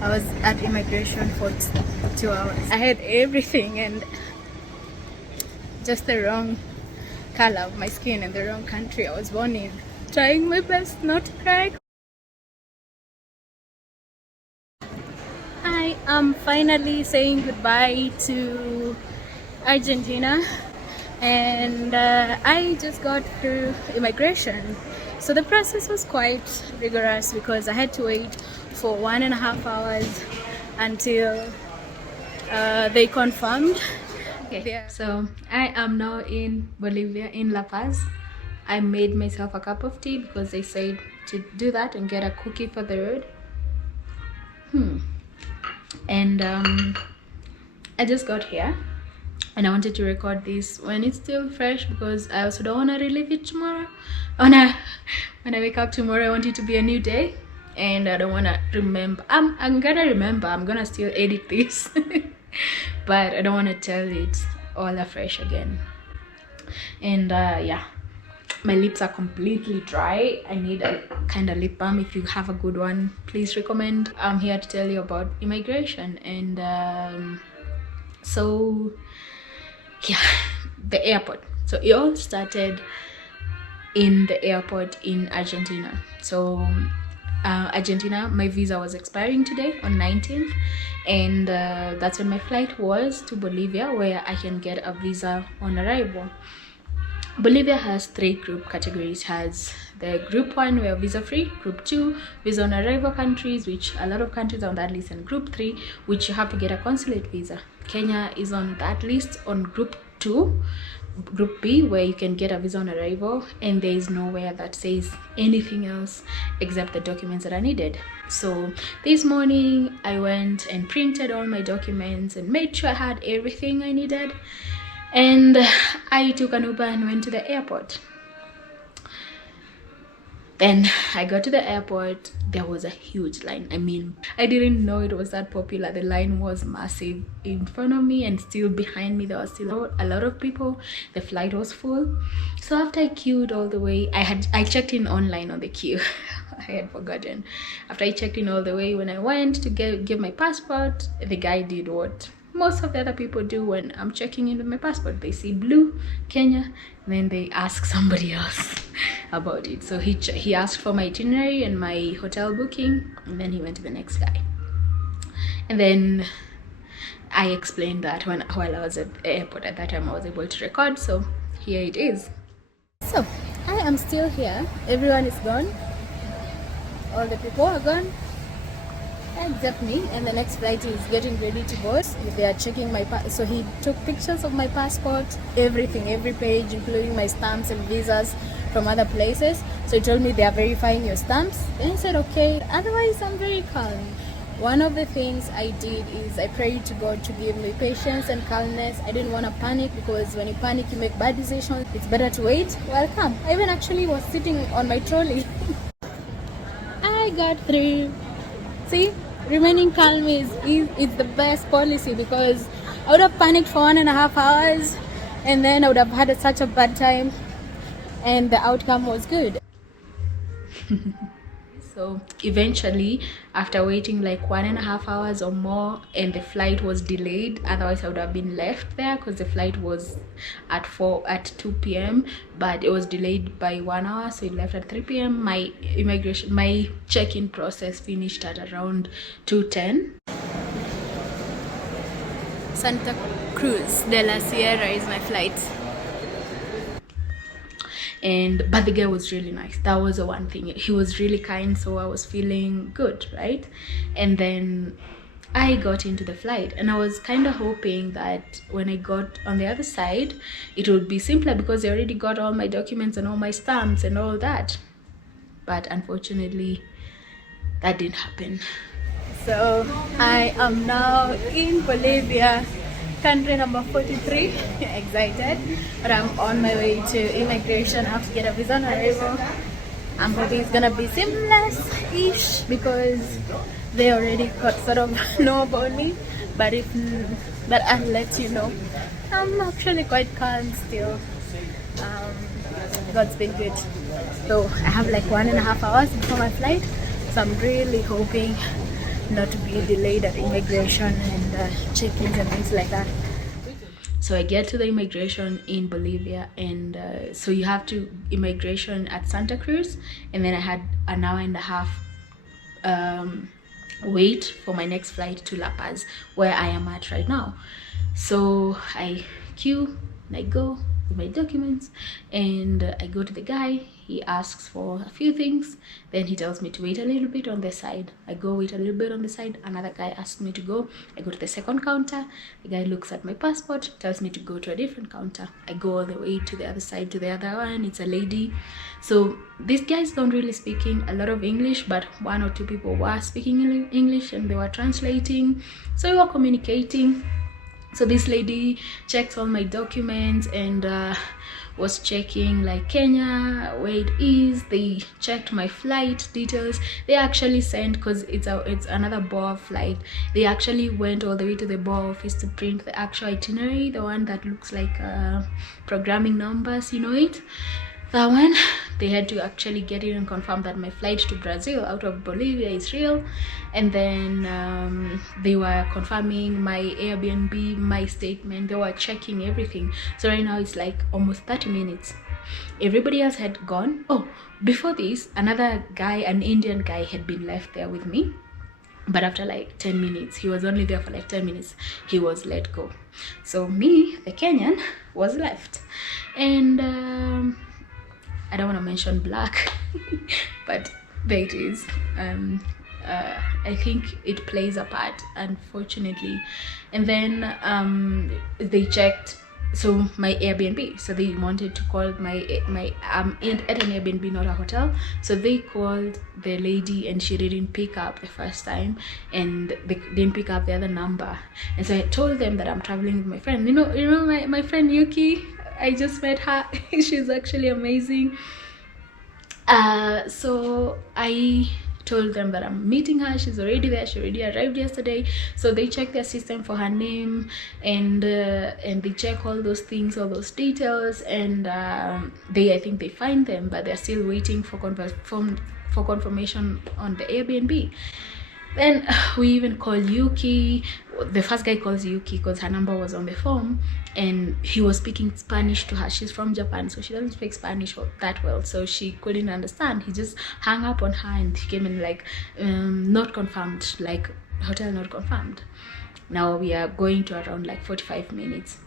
I was at immigration for 2 hours. I had everything and just the wrong color of my skin and the wrong country I was born in. Trying my best not to cry. I am finally saying goodbye to Argentina, and I just got through immigration. So the process was quite rigorous because I had to wait for 1.5 hours until they confirmed. Okay, so I am now in Bolivia, in La Paz. I made myself a cup of tea because they said to do that and get a cookie for the road. And I just got here and I wanted to record this when it's still fresh because I also don't want to relive it tomorrow. When I wake up tomorrow, I want it to be a new day, and I don't want to remember. I'm gonna remember. I'm gonna still edit this but I don't want to tell it all afresh again. And yeah, my lips are completely dry. I need a kind of lip balm. If you have a good one, please recommend. I'm here to tell you about immigration. And so yeah, the airport. So it all started in the airport in Argentina. So Argentina, my visa was expiring today on 19th, and that's when my flight was to Bolivia, where I can get a visa on arrival. Bolivia has 3 group categories. Has the group 1, where visa free; group 2, visa on arrival countries, which a lot of countries are on that list; and group 3, which you have to get a consulate visa. Kenya is on that list on group 2. Group B, where you can get a visa on arrival, and there is nowhere that says anything else except the documents that are needed. So this morning I went and printed all my documents and made sure I had everything I needed, and I took an Uber and went to the airport. Then I got to the airport. There was a huge line. I mean, I didn't know it was that popular. The line was massive. In front of me and still behind me, there was still a lot of people. The flight was full. So after I queued all the way, I checked in online on the queue. I had forgotten. After I checked in all the way, when I went to give my passport, the guy did what most of the other people do when I'm checking in with my passport. They see blue, Kenya, and then they ask somebody else about it. So he asked for my itinerary and my hotel booking, and then he went to the next guy. And then I explained that while I was at the airport. At that time I was able to record, so here it is. So I am still here. Everyone is gone. All the people are gone except me, and the next flight is getting ready to board. They are checking my so he took pictures of my passport, everything, every page, including my stamps and visas from other places. So he told me they are verifying your stamps, and I said okay. Otherwise I'm very calm. One of the things I did is I prayed to God to give me patience and calmness. I didn't want to panic, because when you panic you make bad decisions. It's better to wait while calm. I even actually was sitting on my trolley. I got through. See, remaining calm is the best policy, because I would have panicked for 1.5 hours and then I would have had such a bad time, and the outcome was good. So eventually, after waiting like 1.5 hours or more, and the flight was delayed, otherwise I would have been left there, because the flight was at 2 p.m. but it was delayed by 1 hour, so it left at 3 p.m. My check-in process finished at around 2:10. Santa Cruz de la Sierra is my flight. But the guy was really nice. That was the one thing. He was really kind, so I was feeling good, right? And then I got into the flight, and I was kind of hoping that when I got on the other side it would be simpler, because I already got all my documents and all my stamps and all that. But unfortunately that didn't happen. So I am now in Bolivia, country number 43. Excited, but I'm on my way to immigration. I have to get a visa on arrival. I'm hoping it's gonna be seamless-ish, because they already sort of know about me. But I'll let you know. I'm actually quite calm still. God's been good. So I have like 1.5 hours before my flight, so I'm really hoping not to be delayed at immigration and check-ins and things like that. So I get to the immigration in Bolivia, and so you have to immigration at Santa Cruz, and then I had an hour and a half wait for my next flight to La Paz, where I am at right now. So I queue and I go with my documents, and I go to the guy. He asks for a few things, then he tells me to wait a little bit on the side. I go wait a little bit on the side. Another guy asks me to go. I go to the second counter. The guy looks at my passport, tells me to go to a different counter. I go all the way to the other side, to the other one. It's a lady. So these guys don't really speaking a lot of English, but one or two people were speaking English and they were translating, so we were communicating. So this lady checks all my documents and was checking like Kenya, where it is. They checked my flight details. They actually sent, because it's another BOA flight, they actually went all the way to the BOA office to print the actual itinerary, the one that looks like programming numbers, you know it, that one. They had to actually get it and confirm that my flight to Brazil out of Bolivia is real. And then they were confirming my Airbnb, my statement. They were checking everything. So right now it's like almost 30 minutes. Everybody else had gone. Oh, before this, another guy, an Indian guy, had been left there with me. But after like 10 minutes, he was only there for like 10 minutes, he was let go. So me, the Kenyan, was left. And I don't want to mention black, but there it is. I think it plays a part, unfortunately. And then they checked, so my Airbnb, so they wanted to call my at an Airbnb, not a hotel. So they called the lady and she didn't pick up the first time, and they didn't pick up the other number. And so I told them that I'm traveling with my friend. You know my friend Yuki, I just met her. She's actually amazing. So I told them that I'm meeting her. She's already there. She already arrived yesterday. So they check their system for her name, and they check all those things, all those details, and I think they find them, but they're still waiting for confirmation on the Airbnb. Then we even call Yuki. The first guy calls Yuki because her number was on the form, and he was speaking Spanish to her. She's from Japan, so she doesn't speak Spanish that well, so she couldn't understand. He just hung up on her and he came in like not confirmed, like hotel not confirmed. Now we are going to around like 45 minutes.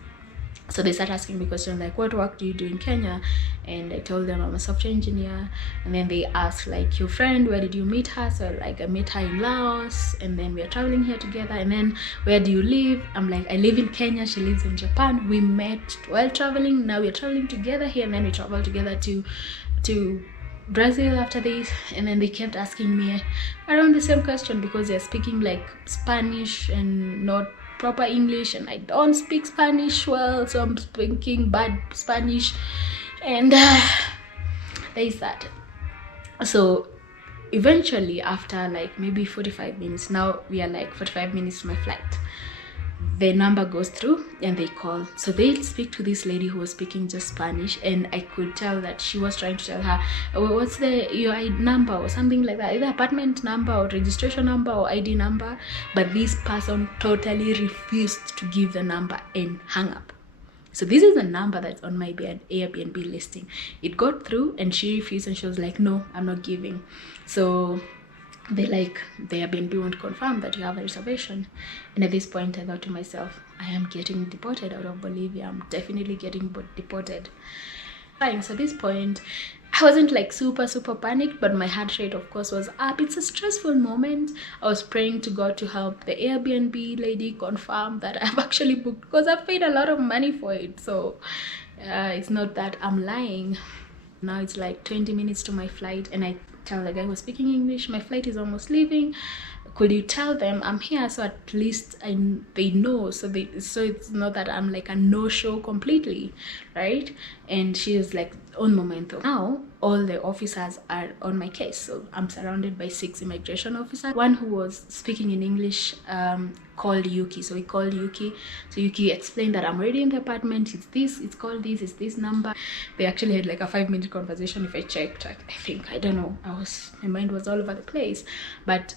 So they start asking me questions like, what work do you do in Kenya? And I told them I'm a software engineer. And then they asked like, your friend, where did you meet her? So like, I met her in Laos, and then we are traveling here together. And then, where do you live? I'm like, I live in Kenya, she lives in Japan. We met while traveling, now we're traveling together here, and then we travel together to Brazil after this. And then they kept asking me around the same question, because they're speaking like Spanish and not proper English, and I don't speak Spanish well, so I'm speaking bad Spanish, and there is that. So eventually, after like maybe 45 minutes, now we are like 45 minutes to my flight, the number goes through and they call. So they speak to this lady who was speaking just Spanish, and I could tell that she was trying to tell her, oh, what's your ID number or something like that, either apartment number or registration number or ID number. But this person totally refused to give the number and hung up. So this is the number that's on my Airbnb listing. It got through and she refused, and she was like, no, I'm not giving. So they like, the Airbnb won't confirm that you have a reservation. And at this point I thought to myself, I am getting deported out of Bolivia. I'm definitely getting deported. Fine. So at this point I wasn't like super panicked, but my heart rate of course was up. It's a stressful moment. I was praying to God to help the Airbnb lady confirm that I've actually booked, because I've paid a lot of money for it. So it's not that I'm lying. Now it's like 20 minutes to my flight, and I tell the guy who's speaking English, my flight is almost leaving. Could you tell them I'm here, so at least they know, so it's not that I'm like a no-show completely, right? And she was like, un momento. Now all the officers are on my case, so I'm surrounded by 6 immigration officers. One who was speaking in English called Yuki, so he called Yuki. So Yuki explained that I'm already in the apartment, it's this, it's called this, it's this number. They actually had like a 5-minute conversation. If I checked, I think, I don't know, my mind was all over the place. But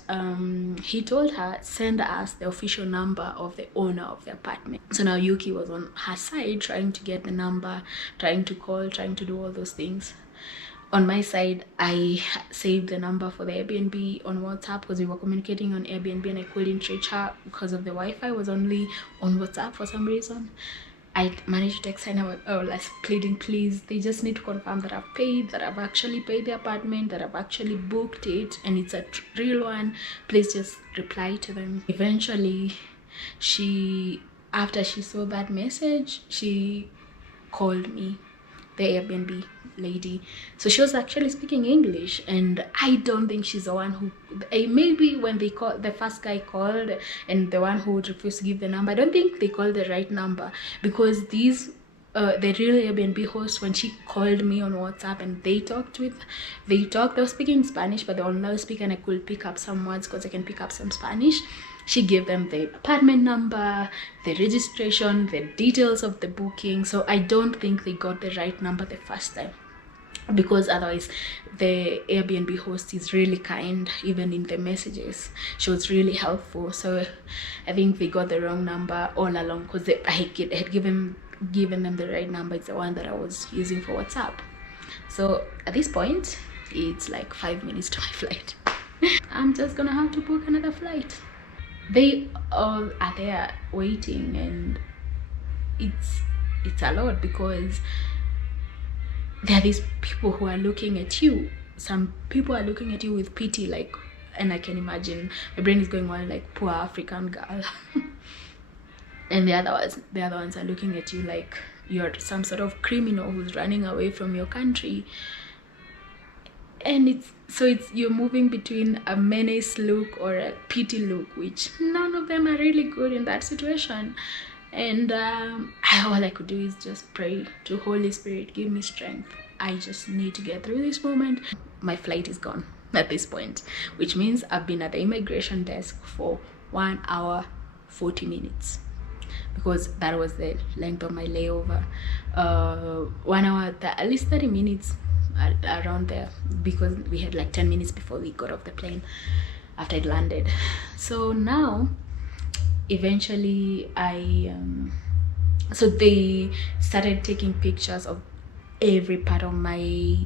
he told her, send us the official number of the owner of the apartment. So now Yuki was on her side trying to get the number, trying to call, trying to do all those things. On my side, I saved the number for the Airbnb on WhatsApp because we were communicating on Airbnb and I couldn't reach her because of the Wi-Fi was only on WhatsApp for some reason. I managed to text her and I was, oh, like pleading, please, they just need to confirm that I've paid, that I've actually paid the apartment, that I've actually booked it and it's a real one. Please just reply to them. Eventually, after she saw that message, she called me, the Airbnb lady. So she was actually speaking English, and I don't think she's the one who, maybe when they called, the first guy called and the one who would refuse to give the number, I don't think they called the right number, because these the real Airbnb host, when she called me on WhatsApp and they were speaking Spanish, but they were on loudspeaker and I could pick up some words because I can pick up some Spanish. She gave them the apartment number, the registration, the details of the booking. So I don't think they got the right number the first time, because otherwise the Airbnb host is really kind. Even in the messages, she was really helpful. So I think they got the wrong number all along, because I had given them the right number. It's the one that I was using for WhatsApp. So at this point, it's like 5 minutes to my flight. I'm just gonna have to book another flight. They all are there waiting, and it's a lot, because there are these people who are looking at you. Some people are looking at you with pity, like, and I can imagine my brain is going on like, poor African girl. And the other ones are looking at you like you're some sort of criminal who's running away from your country. And you're moving between a menace look or a pity look, which none of them are really good in that situation. And all I could do is just pray to Holy Spirit, give me strength. I just need to get through this moment. My flight is gone at this point, which means I've been at the immigration desk for 1 hour 40 minutes, because that was the length of my layover. 1 hour, at least 30 minutes around there, because we had like 10 minutes before we got off the plane after it landed. So now eventually so they started taking pictures of every part of my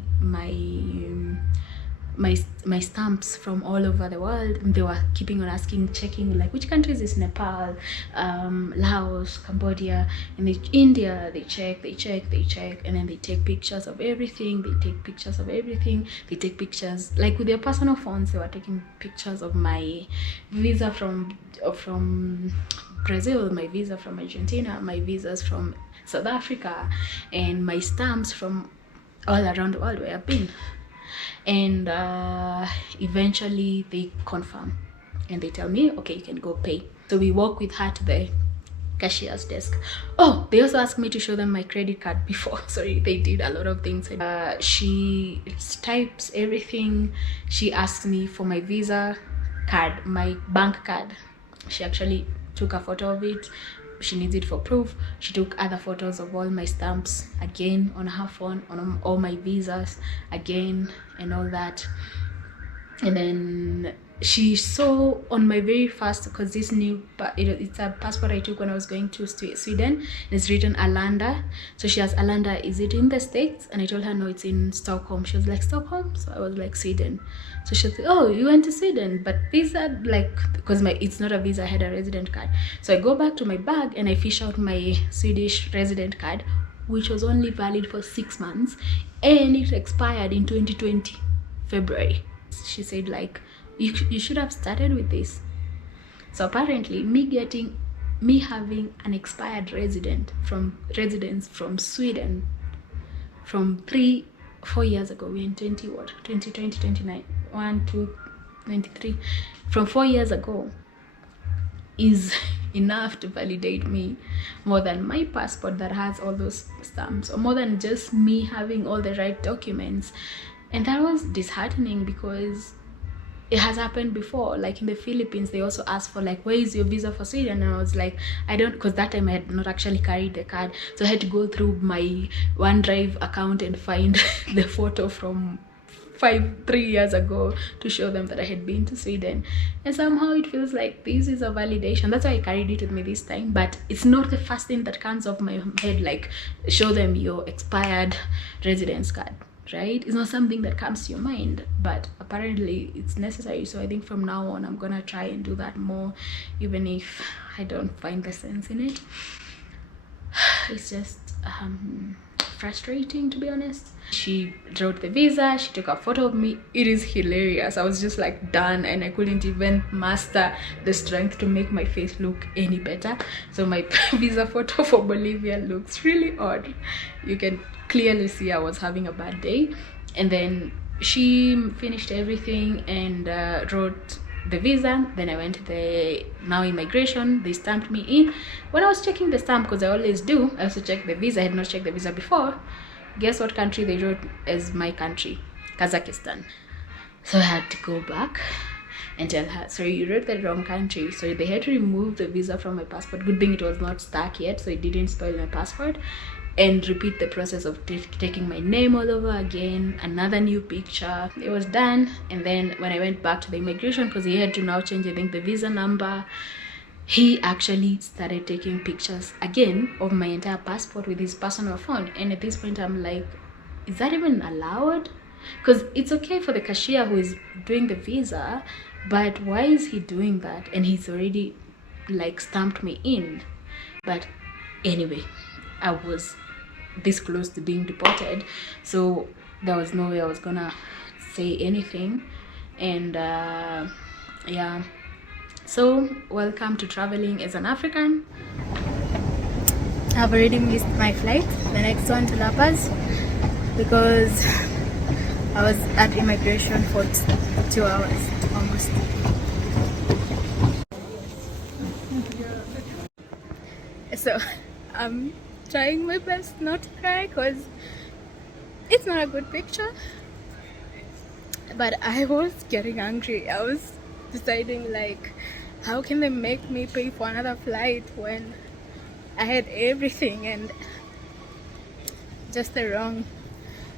stamps from all over the world, and they were keeping on checking like which countries is Nepal, Laos, Cambodia, and India. They check, and then they take pictures of everything. They take pictures like with their personal phones. They were taking pictures of my visa from Brazil, my visa from Argentina, my visas from South Africa, and my stamps from all around the world where I've been. And eventually they confirm and they tell me, okay, you can go pay. So we walk with her to the cashier's desk. Oh, they also asked me to show them my credit card before. Sorry, they did a lot of things. She types everything. She asks me for my visa card, my bank card. She actually took a photo of it. She needs it for proof. She took other photos of all my stamps again on her phone, on all my visas again, and all that. And then she saw on my very first, because this new, it's a passport I took when I was going to Sweden. It's written Alanda. So she asked, Alanda, is it in the States? And I told her, no, it's in Stockholm. She was like, Stockholm? So I was like, Sweden. So she was like, oh, you went to Sweden, but visa, like, because it's not a visa, I had a resident card. So I go back to my bag and I fish out my Swedish resident card, which was only valid for 6 months, and it expired in 2020 February. She said, like, you should have started with this. So apparently me having an expired residence from Sweden from 4 years ago, we're in 2020, 1, 2, 93, from 4 years ago, is enough to validate me more than my passport that has all those stamps, or more than just me having all the right documents. And that was disheartening because it has happened before. Like in the Philippines, they also asked for like, where is your visa for Sweden? And I was like, I don't, because that time I had not actually carried the card, so I had to go through my OneDrive account and find the photo from 3 years ago to show them that I had been to Sweden. And somehow it feels like this is a validation. That's why I carried it with me this time. But it's not the first thing that comes off my head, like show them your expired residence card, right? It's not something that comes to your mind, but apparently it's necessary. So I think from now on I'm gonna try and do that more, even if I don't find the sense in it. It's just frustrating, to be honest. She wrote the visa, she took a photo of me. It is hilarious. I was just like done, and I couldn't even muster the strength to make my face look any better. So my visa photo for Bolivia looks really odd. You can clearly see I was having a bad day. And then she finished everything and wrote the visa. Then I went to the now immigration. They stamped me in. When I was checking the stamp, because I always do, I also check the visa. I had not checked the visa before. Guess what country they wrote as my country? Kazakhstan. So I had to go back and tell her, sorry, you wrote the wrong country. So they had to remove the visa from my passport. Good thing it was not stuck yet, so it didn't spoil my passport. And repeat the process of taking my name all over again, another new picture. It was done. And then when I went back to the immigration, because he had to now change, I think, the visa number, he actually started taking pictures again of my entire passport with his personal phone. And at this point I'm like, is that even allowed? Because it's okay for the cashier who is doing the visa, but why is he doing that? And he's already like stamped me in. But anyway, I was this close to being deported, so there was no way I was gonna say anything. And yeah, so welcome to traveling as an African. I've already missed my flight, the next one to La Paz, because I was at immigration for 2 hours almost. So I'm trying my best not to cry because it's not a good picture, but I was getting angry. I was deciding, like, how can they make me pay for another flight when I had everything and just the wrong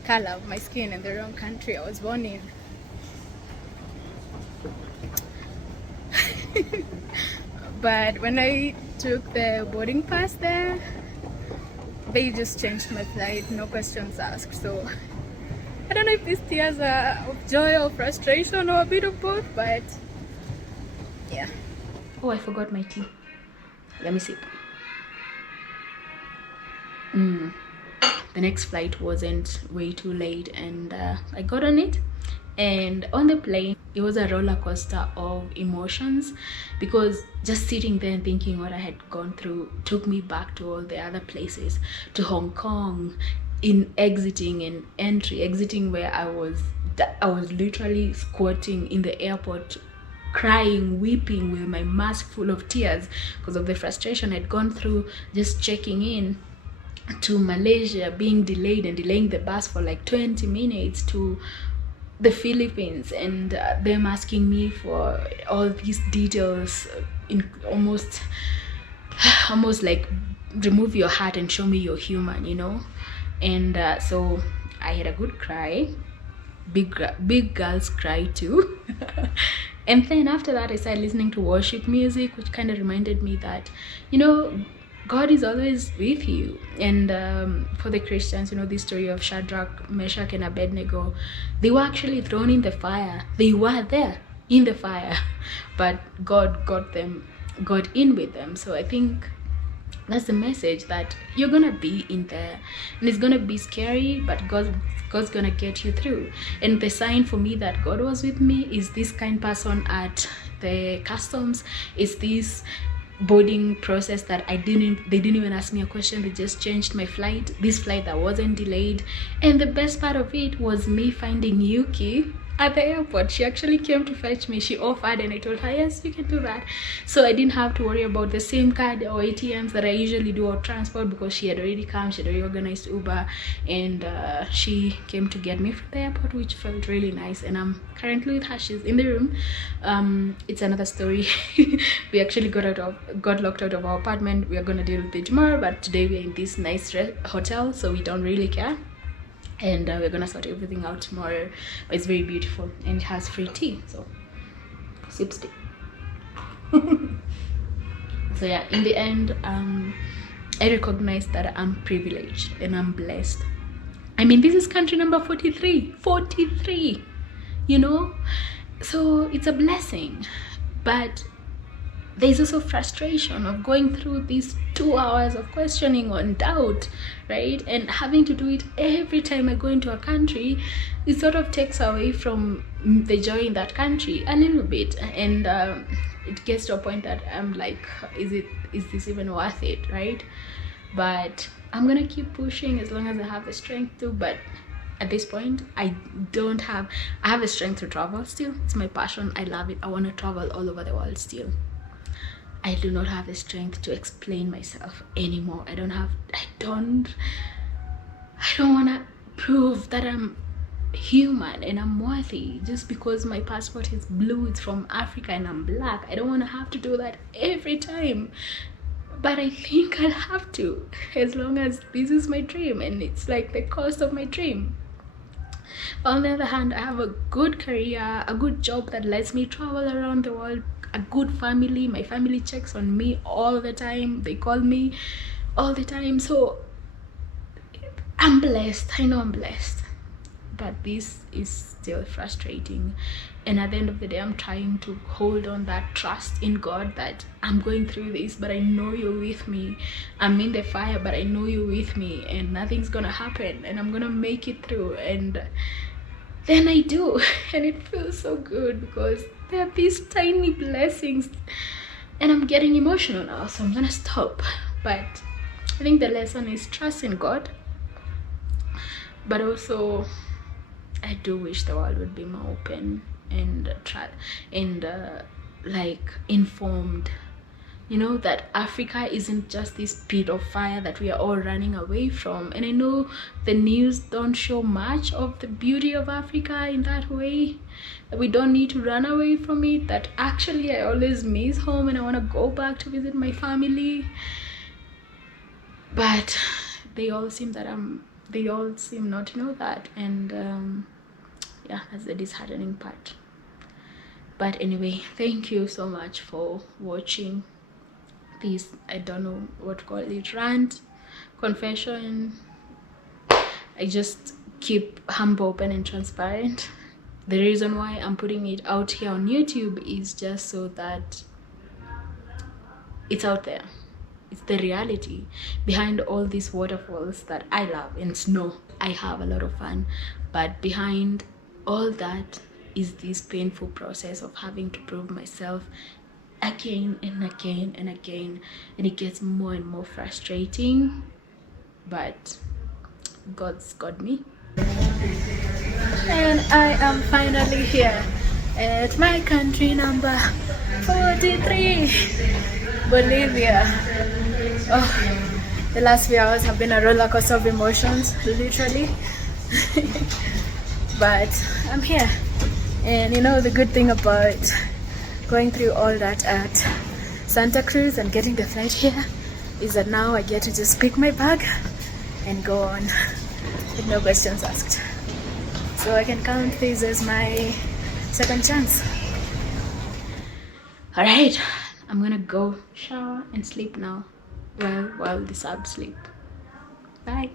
color of my skin and the wrong country I was born in. But when I took the boarding pass there, they just changed my flight, no questions asked. So I don't know if these tears are of joy or frustration or a bit of both, but yeah. Oh, I forgot my tea. Let me sip. The next flight wasn't way too late, and I got on it. And on the plane, it was a roller coaster of emotions, because just sitting there and thinking what I had gone through took me back to all the other places, to Hong Kong, in exiting and exiting where I was literally squatting in the airport, crying, weeping with my mask full of tears because of the frustration I'd gone through just checking in, to Malaysia, being delayed and delaying the bus for like 20 minutes, to the Philippines and them asking me for all these details, in almost like remove your heart and show me you're human, you know. And so I had a good cry, big girls cry too. And then after that I started listening to worship music, which kind of reminded me that, you know, God is always with you. And for the Christians, you know, the story of Shadrach, Meshach, and Abednego, they were actually thrown in the fire. They were there in the fire, but God got in with them. So I think that's the message, that you're gonna be in there, and it's gonna be scary, but God's gonna get you through. And the sign for me that God was with me is this kind person at the customs. Is this boarding process that they didn't even ask me a question. They just changed my flight, this flight that wasn't delayed. And the best part of it was me finding Yuki at the airport. She actually came to fetch me. She offered, and I told her yes, you can do that. So I didn't have to worry about the same card or ATMs that I usually do, or transport, because she had already come. She had already organized Uber, and she came to get me from the airport, which felt really nice. And I'm currently with her. She's in the room. It's another story. We actually got locked out of our apartment. We are gonna deal with it tomorrow, but today we're in this nice hotel, so we don't really care. And we're gonna sort everything out tomorrow. But it's very beautiful, and it has free tea, so sip tea. So yeah, in the end, I recognize that I'm privileged and I'm blessed. I mean, this is country number 43, you know, so it's a blessing. But there's also frustration of going through these 2 hours of questioning and doubt, right? And having to do it every time I go into a country, it sort of takes away from the joy in that country a little bit. And it gets to a point that I'm like, is this even worth it, right? But I'm gonna keep pushing as long as I have the strength to. But at this point, I have the strength to travel still. It's my passion. I love it. I want to travel all over the world still. I do not have the strength to explain myself anymore. I don't want to prove that I'm human and I'm worthy just because my passport is blue, it's from Africa, and I'm black. I don't want to have to do that every time. But I think I'll have to, as long as this is my dream and it's like the cost of my dream. On the other hand, I have a good career, a good job that lets me travel around the world, a good family. My family checks on me all the time. They call me all the time. So I'm blessed. I know I'm blessed. But this is still frustrating. And at the end of the day, I'm trying to hold on that trust in God that I'm going through this, but I know you're with me. I'm in the fire, but I know you're with me, and nothing's gonna happen, and I'm gonna make it through. And then I do, and it feels so good because there are these tiny blessings. And I'm getting emotional now, so I'm gonna stop. But I think the lesson is trust in God, but also I do wish the world would be more open and like informed, you know, that Africa isn't just this pit of fire that we are all running away from. And I know the news don't show much of the beauty of Africa in that way, that we don't need to run away from it, that actually I always miss home and I want to go back to visit my family. But they all seem not to know that. And yeah, that's the disheartening part. But anyway, thank you so much for watching this, I don't know what to call it, rant, confession. I just keep humble, open and transparent. The reason why I'm putting it out here on YouTube is just so that it's out there. It's the reality behind all these waterfalls that I love and snow. I have a lot of fun, but behind all that is this painful process of having to prove myself again and again and again, and it gets more and more frustrating. But God's got me, and I am finally here at my country number 43, Bolivia. Oh, the last few hours have been a roller coaster of emotions, literally. But I'm here, and you know the good thing about going through all that at Santa Cruz and getting the flight here is that now I get to just pick my bag and go on with no questions asked. So I can count this as my second chance. Alright, I'm gonna go shower and sleep now. Well, deserved sleep. Bye.